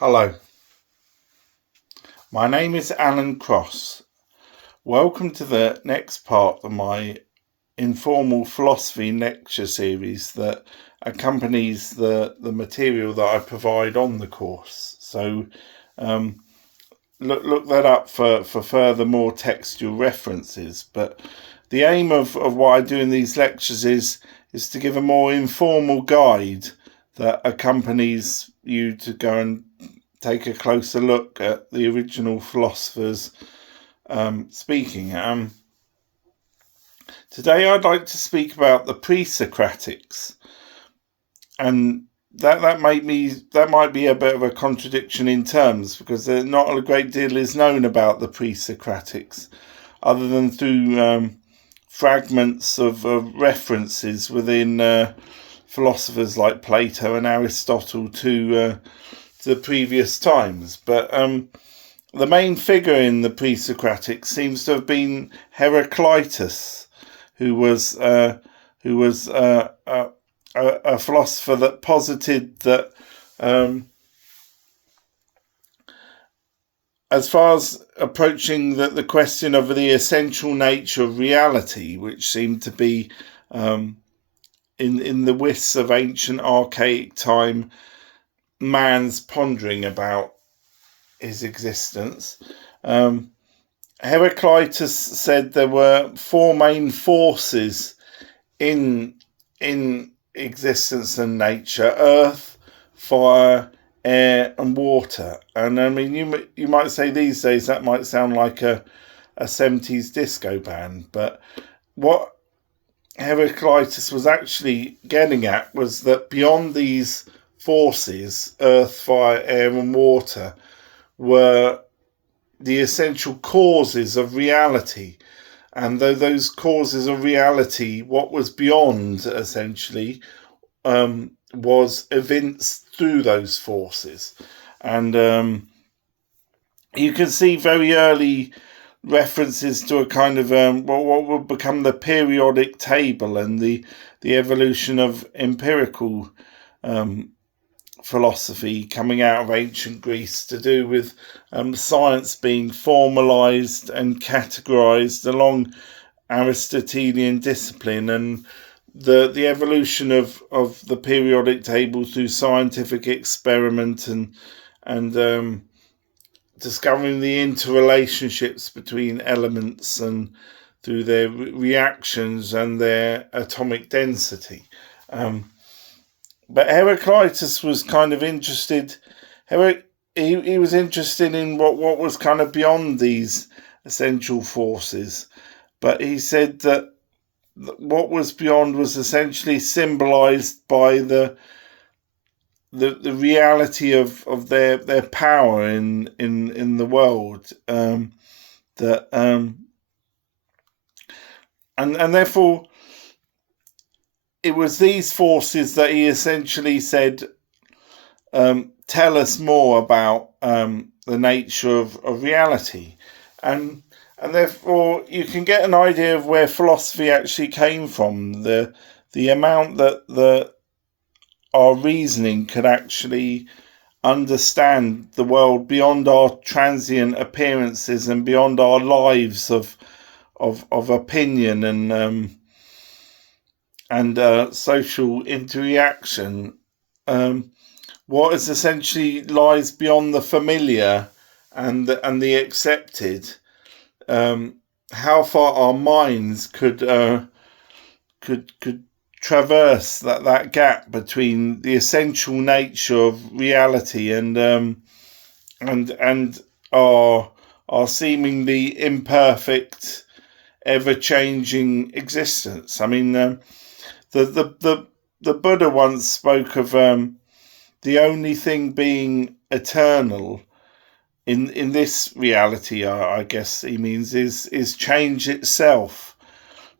Hello, my name is Alan Cross. Welcome to the next part of my informal philosophy lecture series that accompanies the material that I provide on the course. So look that up for further more textual references. But the aim of what I do in these lectures is to give a more informal guide that accompanies you to go and take a closer look at the original philosophers speaking. Today I'd like to speak about the pre-Socratics, and that might be a bit of a contradiction in terms, because not a great deal is known about the pre-Socratics, other than through fragments of references within philosophers like Plato and Aristotle to the previous times. But the main figure in the pre-Socratics seems to have been Heraclitus, who was a philosopher that posited that as far as approaching the question of the essential nature of reality, which seemed to be in the wisps of ancient archaic time, man's pondering about his existence. Heraclitus said there were four main forces in existence and nature: earth, fire, air, and water. And I mean, you might say these days that might sound like a 70s disco band, but what Heraclitus was actually getting at was that beyond these forces, earth, fire, air, and water, were the essential causes of reality. And though those causes of reality, what was beyond, essentially, was evinced through those forces. And you can see very early references to a kind of what would become the periodic table and the evolution of empirical philosophy coming out of ancient Greece, to do with science being formalized and categorized along Aristotelian discipline, and the evolution of the periodic table through scientific experiment and discovering the interrelationships between elements and through their reactions and their atomic density. But Heraclitus was kind of interested. He was interested in what was kind of beyond these essential forces. But he said that what was beyond was essentially symbolized by the reality of their power in the world. And therefore, it was these forces that he essentially said tell us more about the nature of reality, and therefore you can get an idea of where philosophy actually came from, the amount that our reasoning could actually understand the world beyond our transient appearances and beyond our lives of opinion and social interaction. What is essentially lies beyond the familiar and the accepted. How far our minds could traverse that gap between the essential nature of reality and our seemingly imperfect, ever-changing existence. I mean, the Buddha once spoke of the only thing being eternal in this reality, I guess he means, is change itself.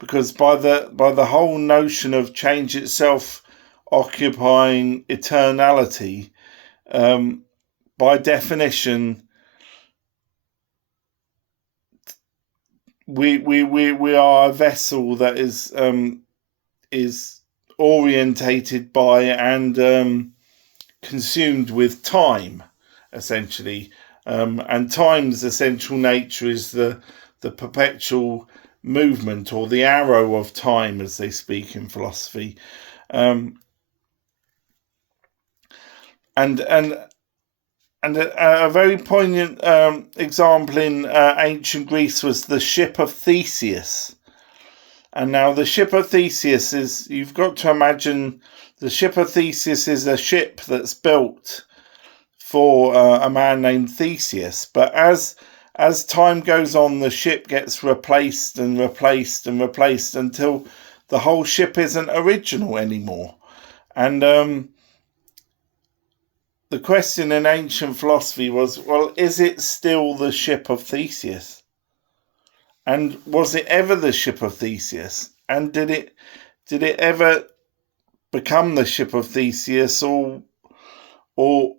Because by the whole notion of change itself occupying eternality, by definition, we are a vessel that is orientated by and consumed with time, essentially. And time's essential nature is the perpetual movement, or the arrow of time, as they speak in philosophy. And a very poignant example in ancient Greece was the ship of Theseus. And now the ship of Theseus is, you've got to imagine, the ship of Theseus is a ship that's built for a man named Theseus. But as time goes on, the ship gets replaced and replaced and replaced until the whole ship isn't original anymore. And the question in ancient philosophy was, well, is it still the ship of Theseus? And was it ever the ship of Theseus? And did it ever become the ship of Theseus, or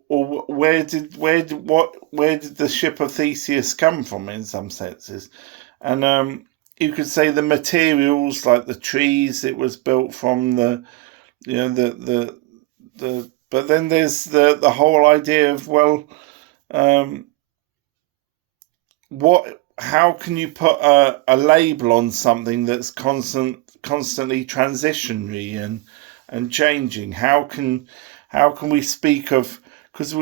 where did the ship of Theseus come from, in some senses? And you could say the materials, like the trees it was built from, but then there's the whole idea of, well, how can you put a label on something that's constantly transitionary and changing? How can we speak of, because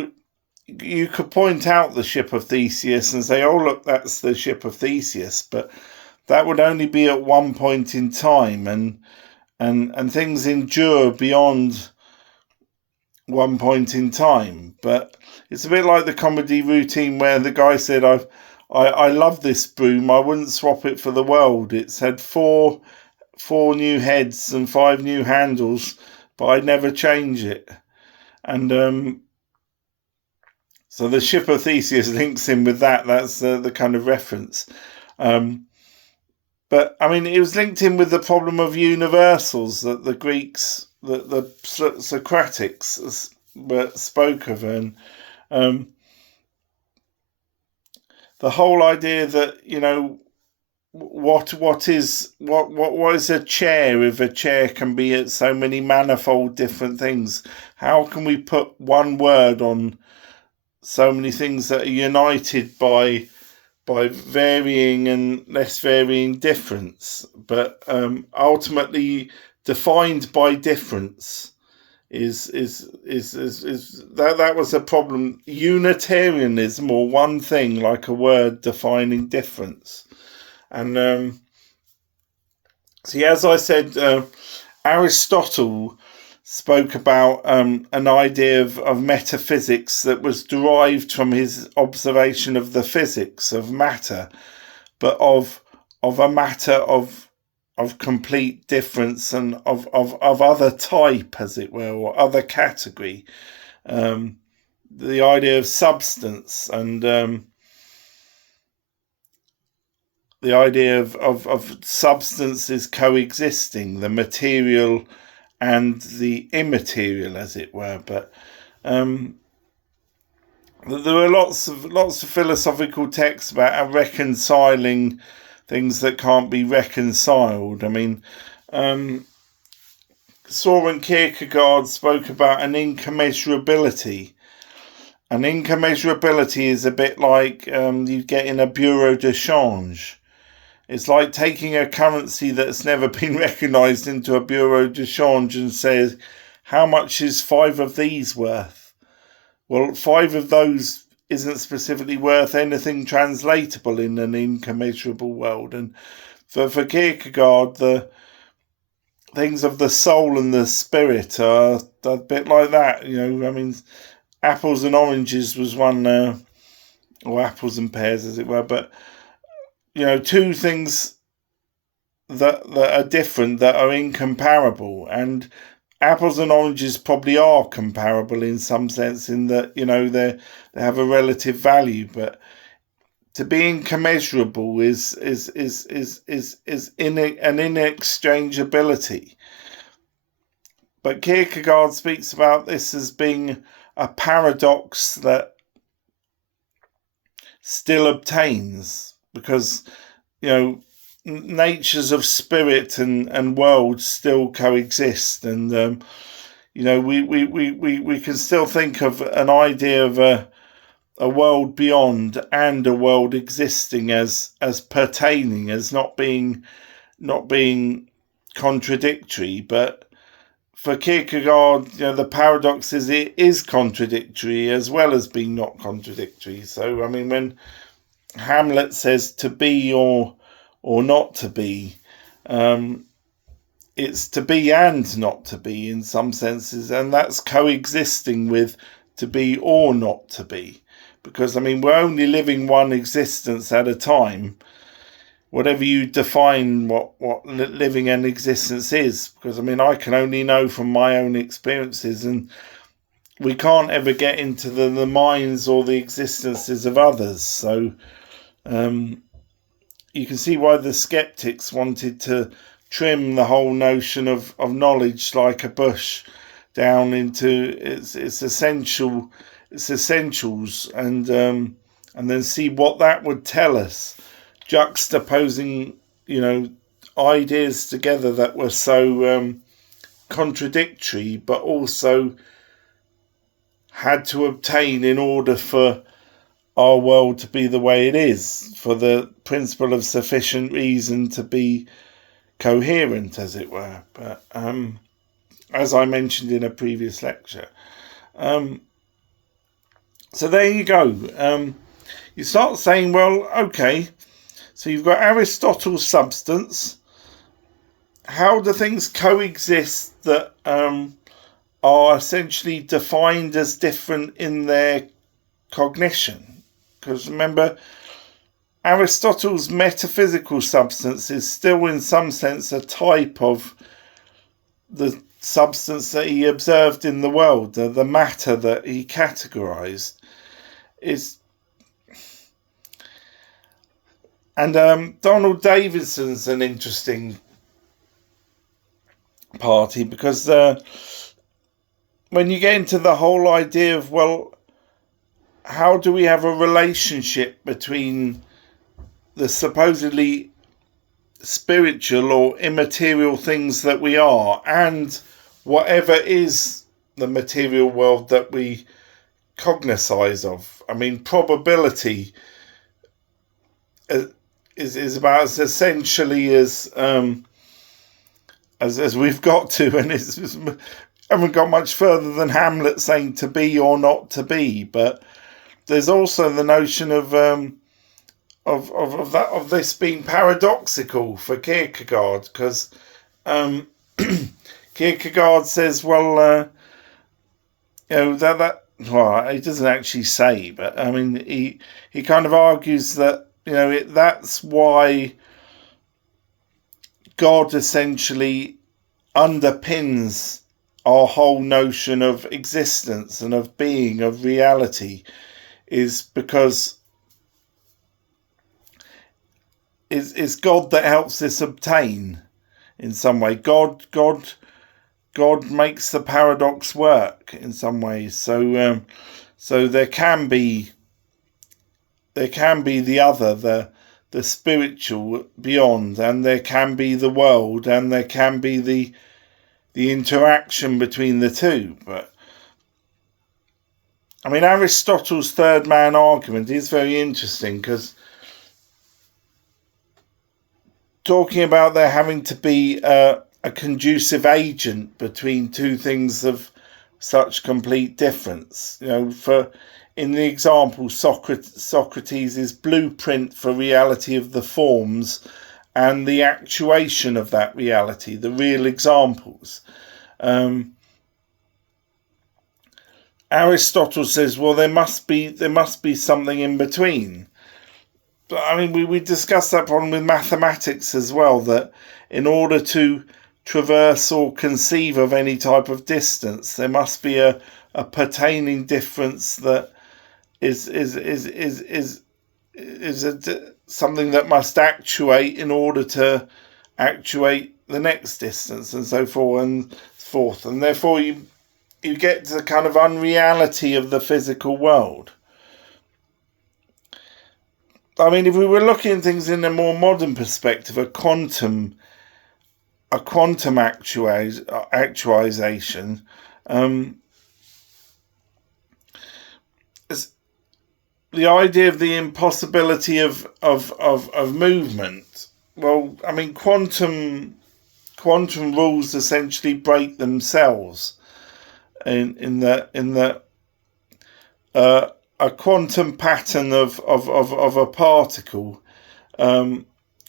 you could point out the ship of Theseus and say, oh look, that's the ship of Theseus, but that would only be at one point in time, and things endure beyond one point in time. But it's a bit like the comedy routine where the guy said, I love this broom, I wouldn't swap it for the world. It's had four new heads and 5 new handles, but I'd never change it. And so the ship of Theseus links in with that. That's the kind of reference. But I mean, it was linked in with the problem of universals that the Greeks, the Socratics spoke of, and the whole idea that, what is a chair, if a chair can be at so many manifold different things? How can we put one word on so many things that are united by varying and less varying difference, but ultimately defined by difference? Is that was a problem. Unitarianism, or one thing like a word defining difference. And see, as I said, Aristotle spoke about an idea of metaphysics that was derived from his observation of the physics of matter, but of a matter of complete difference and of other type, as it were, or other category. The idea of substance, and the idea of substances coexisting, the material and the immaterial, as it were. But there are lots of philosophical texts about reconciling things that can't be reconciled. I mean, Soren Kierkegaard spoke about an incommensurability. An incommensurability is a bit like you get in a bureau de change. It's like taking a currency that's never been recognised into a bureau de change and says, how much is 5 of these worth? Well, 5 of those isn't specifically worth anything translatable in an incommensurable world. And for Kierkegaard, the things of the soul and the spirit are a bit like that. I mean, apples and oranges was one, or apples and pears, as it were, but 2 things that are different, that are incomparable. And apples and oranges probably are comparable in some sense, in that they have a relative value, but to be incommensurable is an inexchangeability. But Kierkegaard speaks about this as being a paradox that still obtains, because natures of spirit and world still coexist, and we can still think of an idea of a world beyond and a world existing as pertaining, as not being contradictory. But for Kierkegaard, the paradox is it is contradictory as well as being not contradictory. So I mean, when Hamlet says to be or not to be, it's to be and not to be in some senses, and that's coexisting with to be or not to be. Because I mean, we're only living one existence at a time, whatever you define what living an existence is. Because I mean, I can only know from my own experiences, and we can't ever get into the minds or the existences of others. So you can see why the skeptics wanted to trim the whole notion of knowledge like a bush down into its essentials, and then see what that would tell us, juxtaposing ideas together that were so contradictory but also had to obtain in order for our world to be the way it is, for the principle of sufficient reason to be coherent, as it were. But as I mentioned in a previous lecture, so there you go. You start saying, well, okay, so you've got Aristotle's substance. How do things coexist that are essentially defined as different in their cognition? Because remember, Aristotle's metaphysical substance is still in some sense a type of the substance that he observed in the world, the matter that he categorized. And Donald Davidson's an interesting party, because when you get into the whole idea of, well, how do we have a relationship between the supposedly spiritual or immaterial things that we are and whatever is the material world that we cognise of? I mean, probability is about as essentially as we've got to, and haven't got much further than Hamlet saying to be or not to be. But there's also the notion of this being paradoxical for Kierkegaard, because Kierkegaard says, well, that well, he doesn't actually say, but I mean, he kind of argues that that's why God essentially underpins our whole notion of existence and of being, of reality, is because it's God that helps this obtain in some way. God makes the paradox work in some ways. So there can be the other, the spiritual beyond, and there can be the world, and there can be the interaction between the two. But I mean, Aristotle's third man argument is very interesting, because talking about there having to be a conducive agent between two things of such complete difference, in the example, Socrates' blueprint for reality of the forms and the actuation of that reality, the real examples. Aristotle says, well, there must be something in between. But I mean, we discussed that problem with mathematics as well, that in order to traverse or conceive of any type of distance, there must be a pertaining difference that is something that must actuate in order to actuate the next distance, and so forth. And therefore you get to the kind of unreality of the physical world. I mean, if we were looking at things in a more modern perspective, a quantum actualization, the idea of the impossibility of movement. Well, I mean, quantum rules essentially break themselves in that a quantum pattern of a particle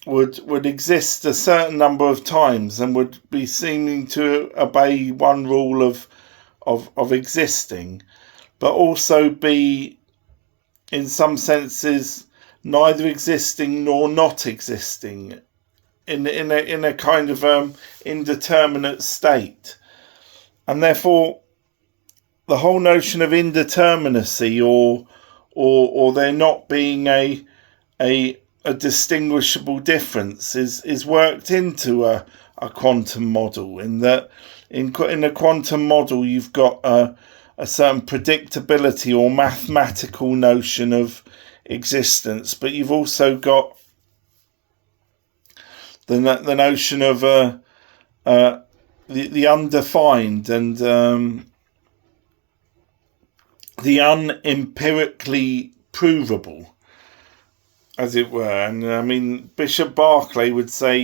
would exist a certain number of times and would be seeming to obey one rule of existing, but also be, in some senses, neither existing nor not existing in a kind of indeterminate state. And therefore the whole notion of indeterminacy or there not being a distinguishable difference is worked into a quantum model, in that in a quantum model you've got a certain predictability or mathematical notion of existence, but you've also got the notion of the undefined and the unempirically provable, as it were. And I mean, Bishop Berkeley would say,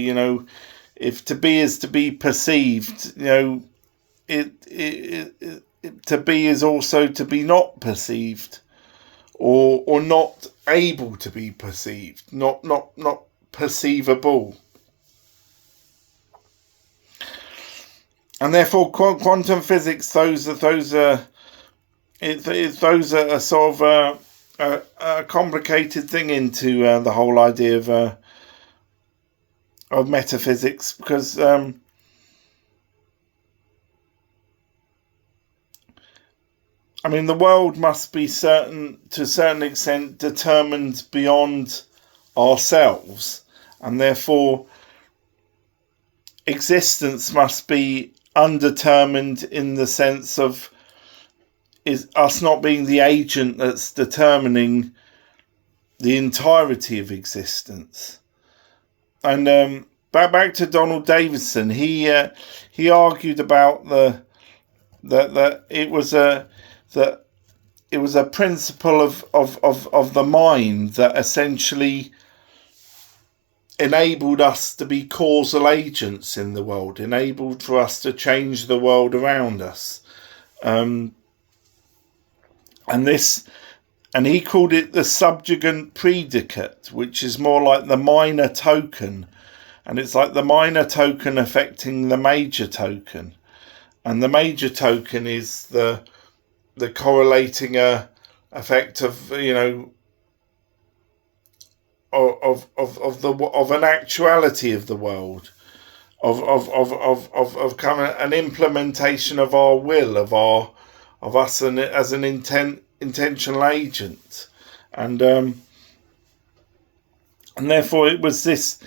if to be is to be perceived, to be is also to be not perceived, or not able to be perceived, not perceivable. And therefore, quantum physics throws a sort of a complicated thing into the whole idea of metaphysics, because I mean, the world must be to a certain extent determined beyond ourselves, and therefore existence must be undetermined in the sense of is us not being the agent that's determining the entirety of existence. And back to Donald Davidson, he argued about that it was a principle of the mind that essentially enabled us to be causal agents in the world, enabled for us to change the world around us. And he called it the subjugant predicate, which is more like the minor token. And it's like the minor token affecting the major token. And the major token is the correlating effect of of an actuality of the world, of kind of an implementation of our will, of us as an intentional agent, and therefore it was this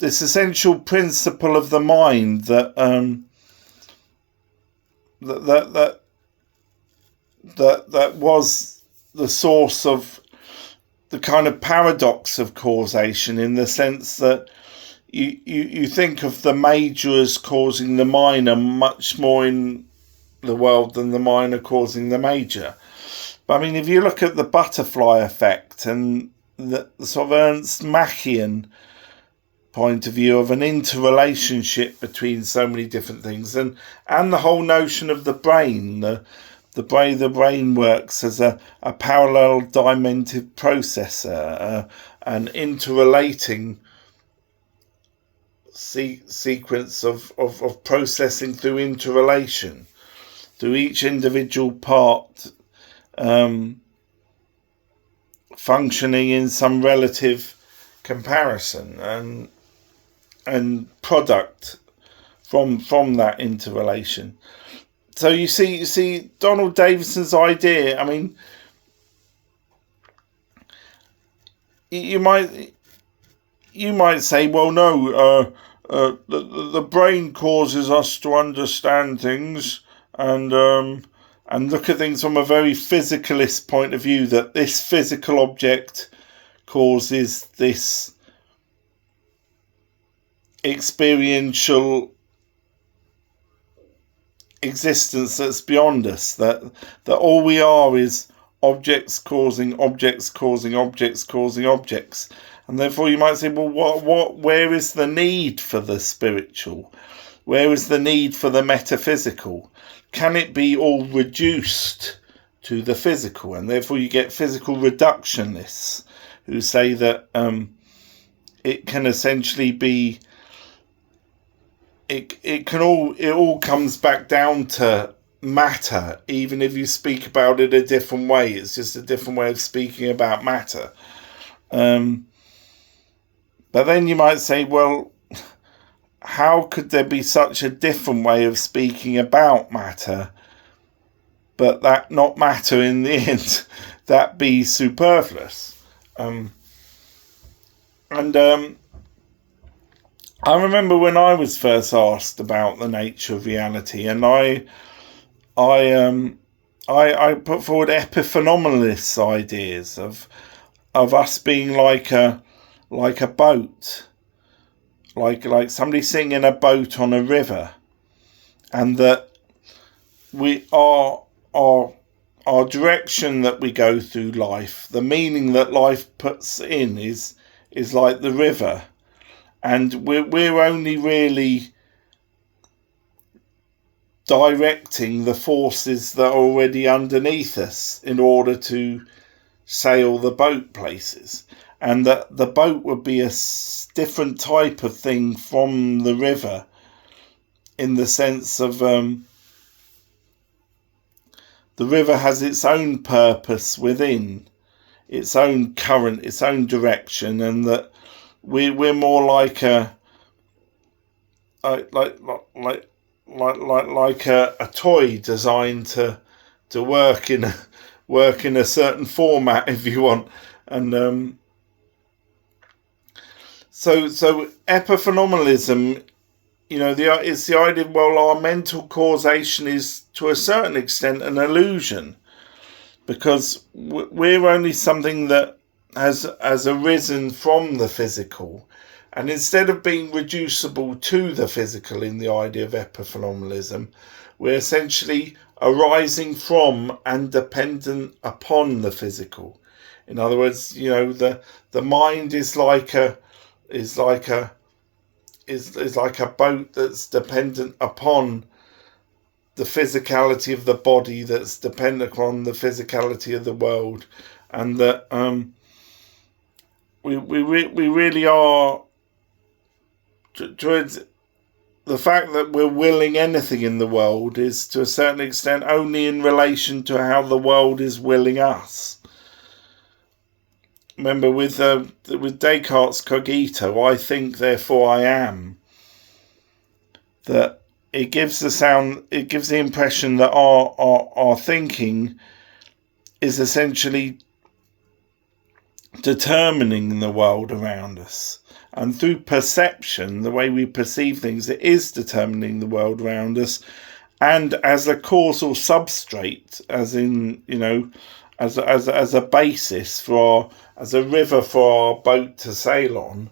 essential principle of the mind that was the source of the kind of paradox of causation, in the sense that you think of the major as causing the minor much more in the world than the minor causing the major. But I mean, if you look at the butterfly effect and the sort of Ernst Machian point of view of an interrelationship between so many different things, and the whole notion of the brain, the way the brain works as a parallel dimensive processor, an interrelating sequence of processing through interrelation, through each individual part functioning in some relative comparison and product from that interrelation. So you see Donald Davidson's idea. I mean, you might say, well, no, the brain causes us to understand things and look at things from a very physicalist point of view, that this physical object causes this experiential existence that's beyond us, that all we are is objects causing objects causing objects causing objects. And therefore you might say, well, where is the need for the spiritual? Where is the need for the metaphysical? Can it be all reduced to the physical? And therefore you get physical reductionists who say that it can essentially be, it all comes back down to matter, even if you speak about it a different way. It's just a different way of speaking about matter. But then you might say, well, how could there be such a different way of speaking about matter, but that not matter in the end, that be superfluous? I remember when I was first asked about the nature of reality, and I put forward epiphenomenalist ideas of us being like a boat, like somebody sitting in a boat on a river, and that our direction that we go through life, the meaning that life puts in is like the river, and we're only really directing the forces that are already underneath us in order to sail the boat places, and that the boat would be a different type of thing from the river, in the sense of the river has its own purpose within, its own current, its own direction, and that we're more like a toy designed to work in a certain format, if you want. And so epiphenomenalism, it's the idea, well, our mental causation is to a certain extent an illusion, because we're only something that has arisen from the physical, and instead of being reducible to the physical in the idea of epiphenomenalism, we're essentially arising from and dependent upon the physical. In other words, the mind is like a boat that's dependent upon the physicality of the body, that's dependent upon the physicality of the world, and that we really are. The fact that we're willing anything in the world is to a certain extent only in relation to how the world is willing us. Remember, with Descartes' cogito, I think, therefore I am, that it gives the impression that our thinking is essentially determining the world around us. And through perception, the way we perceive things, it is determining the world around us. And as a causal substrate, as in, as a basis as a river for our boat to sail on,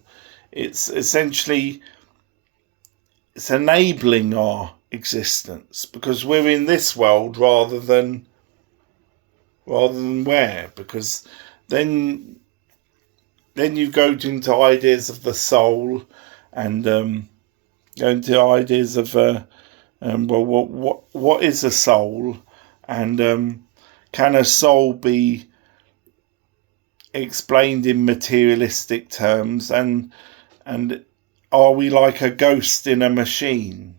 it's essentially, it's enabling our existence, because we're in this world rather than where, because then you go into ideas of the soul, and go into ideas of what is a soul, and can a soul be explained in materialistic terms, and are we like a ghost in a machine?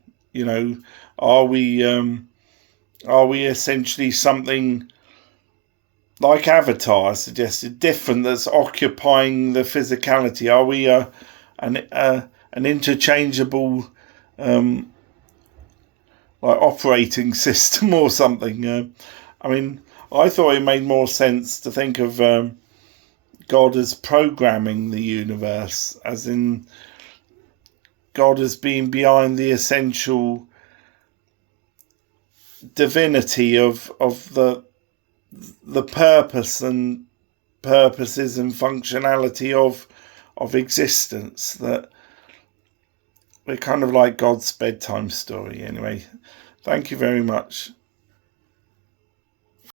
Are we essentially something like Avatar suggested, different, that's occupying the physicality? Are we an interchangeable like operating system or something? I thought it made more sense to think of God as programming the universe, as in God as being behind the essential divinity of the purpose and purposes and functionality of existence, that we're kind of like God's bedtime story. Anyway, thank you very much.